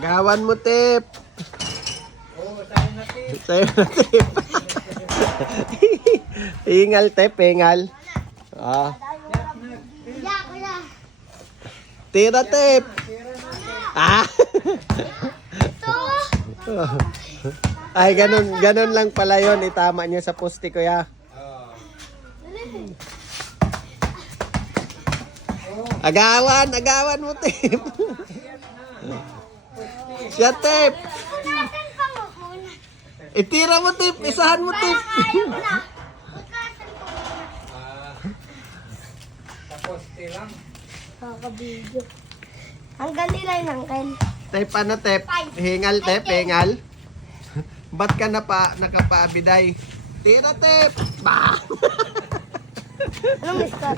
Agawan mo, Tip. Oo, sa'yo na, Tip. Sa'yo na, Tip. Hingal, Tip, hingal. Ah. Tira, Tip. Ah. Ay, ganun lang pala yun. Itama niyo sa poste, kuya. Agawan mo, Tip. Siya, Tip. Itira mo, Tip. Isahan mo, Tip. Tapos lang. Kakabidyo. Hanggang nila yung hanggang. Tip, ano, Tip? Hingal, Tip, hingal. Ba't ka nakapaabiday? Tira, Tip. Bah! Anong mister?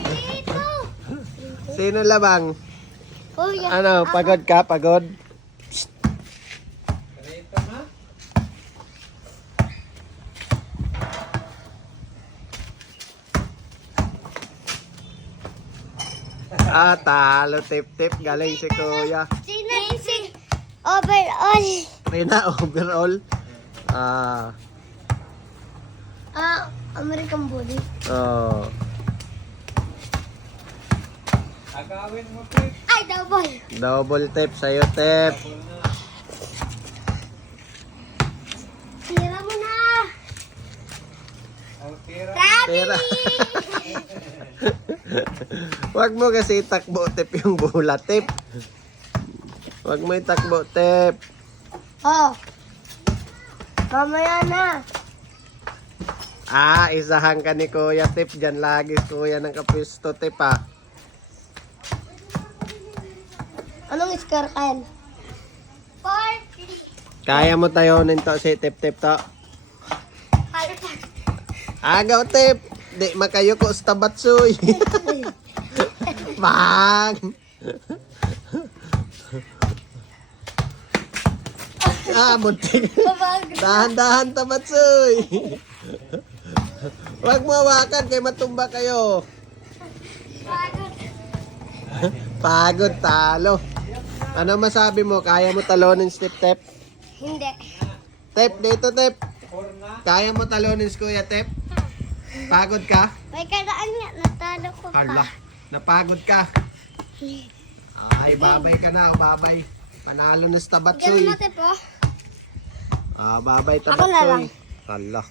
Dito! Sino labang? Kuya. Ano, pagod ka? Pagod? Rito na. Ah, talo, Tip. Galing si kuya. Sinasig. Overall. Rina, overall. Ah, American Bully. oh. Agawin mo, Tip. Ay, double. Double Tip sa'yo, Tip. Double na. Tira mo na. Ang tira. Tira. Wag mo kasi itakbo, Tip, yung bola, Tip. Wag mo itakbo, Tip. Oh. Mamaya na. Ah, isahan ka ni Kuya, Tip. Diyan lagi si Kuya ng kapisto, Tip, ah. Anong score, Kyle? 40. Kaya mo tayonin to si Tip, to. Agaw, Tip. Di makayo ko sa tabatsoy. Bang! Muntik. Dahan-dahan tabatsoy. Huwag mo hawakan kay matumba kayo. Pagod, talo. Ano masabi mo? Kaya mo talonin si Tip? Hindi. Tip, dito, Tip. Four na. Kaya mo talonin si Kuya, Tip? Pagod ka? May karaan nga. Natalo ko pa. Hala, napagod ka. Ay, babay ka na, babay. Panalo na sa Ganun tabatsoy. natin po. Ah, babay Ako na lang. tabatsoy. Hala.